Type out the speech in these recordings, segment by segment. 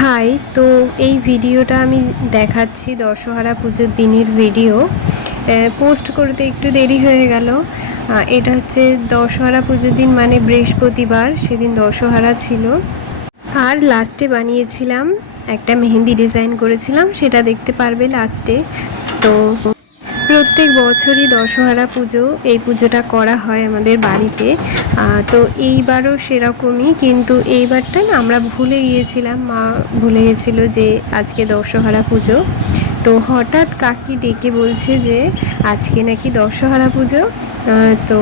High, তো এই ভিডিওটা আমি দেখাচ্ছি দশহরা পুজোর দিনের ভিডিও। পোস্ট করতে একটু দেরি হয়ে গেল। এটা হচ্ছে দশহরা পুজোর দিন মানে বৃহস্পতিবার, সেদিন দশহরা ছিল। আর লাস্টে বানিয়েছিলাম একটা মেহেন্দি ডিজাইন করেছিলাম, সেটা দেখতে পারবে লাস্টে তো প্রত্যেক বছরই দশহরা পুজো, এই পুজোটা করা হয় আমাদের বাড়িতে। তো এইবারও সেরকমই, কিন্তু এইবারটা না আমরা ভুলে গিয়েছিলাম। মা ভুলে গেছিল যে আজকে দশহরা পুজো। তো হঠাৎ কাকি ডেকে বলছে যে আজকে নাকি দশহরা পুজো। তো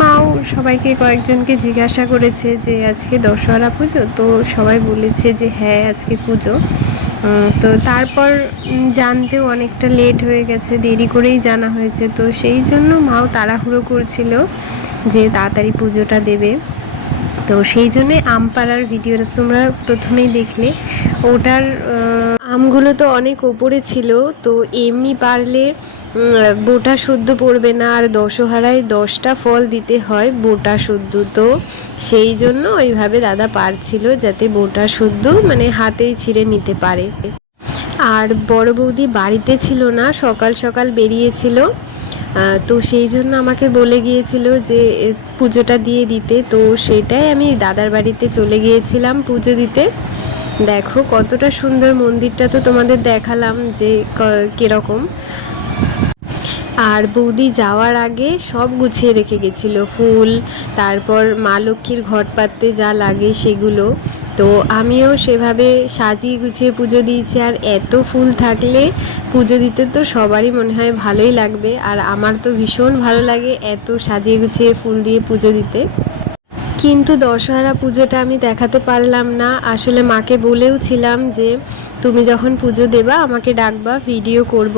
মাও সবাইকে কয়েকজনকে জিজ্ঞাসা করেছে যে আজকে দশহরা পুজো। তো সবাই বলেছে যে হ্যাঁ আজকে পুজো। তো তারপর জানতেও অনেকটা লেট হয়ে গেছে, দেরি করেই জানা হয়েছে। তো সেই জন্য মাও তাড়াহুড়ো করছিল যে তাড়াতাড়ি পুজোটা দেবে। তো সেই জন্যে আমপাড়ার ভিডিওটা তোমরা প্রথমেই দেখলে। ওটার আমগুলো তো অনেক ওপরে ছিল, তো এমনি পারলে বোটা শুদ্ধ পড়বে না, আর দশহারায় দশটা ফল দিতে হয় বোটা শুদ্ধ, তো সেই জন্য ওইভাবে দাদা পারছিল যাতে বোটা শুদ্ধ মানে হাতেই ছিঁড়ে নিতে পারে। আর বড় বৌদি বাড়িতে ছিল না, সকাল সকাল বেরিয়েছিল তো সেই জন্য আমাকে বলে গিয়েছিল যে পুজোটা দিয়ে দিতে, তো সেটাই আমি দাদার বাড়িতে চলে গিয়েছিলাম পুজো দিতে। দেখো, কতটা সুন্দর মন্দিরটা তো তোমাদের দেখালাম যে কীরকম। আর বৌদি যাওয়ার আগে সব গুছিয়ে রেখে গেছিল, ফুল, তারপর মা লক্ষ্মীর ঘট পাততে যা লাগে সেগুলো। তো আমিও সেভাবে সাজিয়ে গুছিয়ে পুজো দিয়েছি, আর এত ফুল থাকলে পুজো দিতে তো সবারই মনে হয় ভালোই লাগবে। আর আমার তো ভীষণ ভালো লাগে এত সাজিয়ে গুছিয়ে ফুল দিয়ে পুজো দিতে। কিন্তু দশহরা পুজোটা আমি দেখাতে পারলাম না। আসলে মাকে বলেও ছিলাম যে, তুমি যখন পুজো দেবা, আমাকে ডাকবা, ভিডিও করব।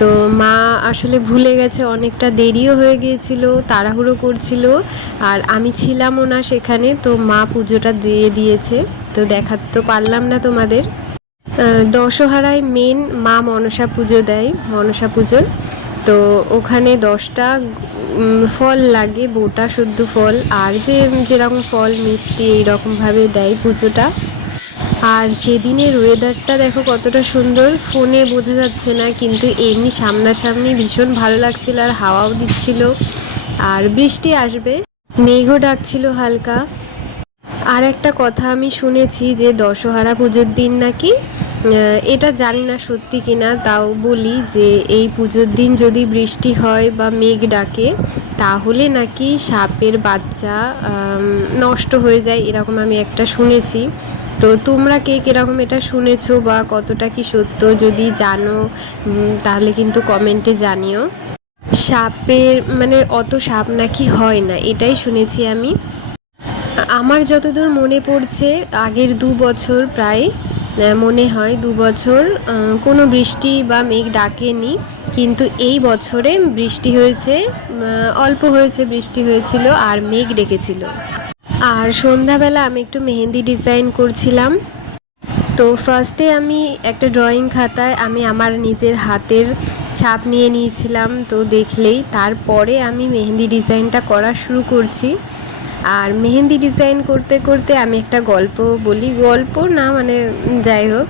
তো মা আসলে ভুলে গেছে, অনেকটা দেরিও হয়ে গিয়েছিল, তাড়াহুড়ো করছিল, আর আমি ছিলামও না সেখানে, তো মা পুজোটা দিয়ে দিয়েছে। তো দেখাতে তো পারলাম না তোমাদের। দশহারায় মেন মা মনসা পুজো দেয়, মনসা পুজোর। তো ওখানে দশটা ফল লাগে, বোটা শুদ্ধ ফল। আর যে যেরকম ফল মিষ্টি এইরকমভাবে দেয় পুজোটা। আর সেদিনের ওয়েদারটা দেখো কতটা সুন্দর। ফোনে বোঝা যাচ্ছে না, কিন্তু এমনি সামনাসামনি ভীষণ ভালো লাগছিল আর হাওয়াও দিচ্ছিল। আর বৃষ্টি আসবে। মেঘও ডাকছিল হালকা। আর একটা কথা আমি শুনেছি যে দশহারা পুজোর দিন নাকি এটা জানি না সত্যি কিনা, তাও বলি যে এই পুজোর দিন যদি বৃষ্টি হয় বা মেঘ ডাকে, তাহলে নাকি সাপের বাচ্চা নষ্ট হয়ে যায় এরকম আমি একটা শুনেছি। তো তোমরা কে কীরকম এটা শুনেছো বা কতটা কি সত্য যদি জানো তাহলে কিন্তু কমেন্টে জানিও। সাপের মানে অত সাপ নাকি হয় না, এটাই শুনেছি আমি। আমার যতদূর মনে পড়ছে, আগের দু বছর প্রায় মনে হয় দু বছর কোনো বৃষ্টি বা মেঘ ডাকেনি, কিন্তু এই বছরে বৃষ্টি হয়েছে অল্প হয়েছে বৃষ্টি হয়েছিল আর মেঘ ডেকেছিল। আর সন্ধ্যাবেলা আমি একটু মেহেন্দি ডিজাইন করছিলাম। তো ফার্স্টে আমি একটা ড্রয়িং খাতায় আমি আমার নিজের হাতের ছাপ নিয়ে নিয়েছিলাম, তো দেখলেই তারপরে আমি মেহেন্দি ডিজাইনটা করা শুরু করছি। আর মেহেন্দি ডিজাইন করতে করতে আমি একটা গল্প বলি। গল্প না মানে যাই হোক।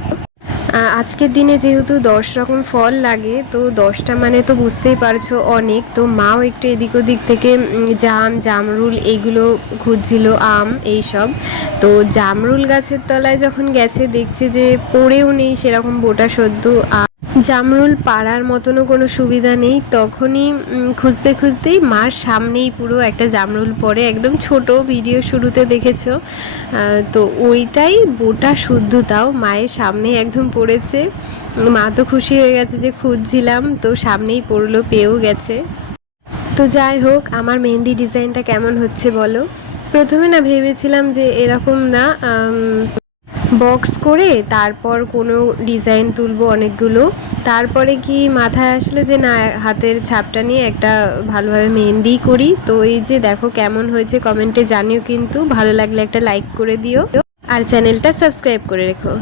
আজকের দিনে যেহেতু দশ রকম ফল লাগে, তো দশটা মানে তো বুঝতেই পারছ অনেক। তো মাও একটু এদিক ওদিক থেকে জাম, জামরুল এইগুলো খুঁজছিল, আম এই সব তো জামরুল গাছের তলায় যখন গেছে, দেখছে যে পড়েও নেই সেরকম বোটা সদ্য। জামরুল পাড়ার মতনও কোনো সুবিধা নেই। তখনই খুঁজতে খুঁজতেই মার সামনেই পুরো একটা জামরুল পড়ে। একদম ছোট ভিডিও শুরুতে দেখেছ। তো ওইটাই বোটা শুদ্ধ তাও। মায়ের সামনেই একদম পড়েছে। মা তো খুশি হয়ে গেছে যে খুঁজছিলাম, তো সামনেই পড়ল, পেয়েও গেছে। তো যাই হোক, আমার মেহেন্দি ডিজাইনটা কেমন হচ্ছে বলো? প্রথমে না ভেবেছিলাম যে এরকম না বক্স করে তারপর কোনো ডিজাইন তুলবো অনেকগুলো। তারপরে কি মাথায় আসলে যে না, হাতের ছাপটা নিয়ে একটা ভালোভাবে মেহেন্দি করি। তো এই যে দেখো কেমন হয়েছে কমেন্টে জানিও কিন্তু। ভালো লাগলে একটা লাইক করে দিও। আর চ্যানেলটা সাবস্ক্রাইব করে রেখো।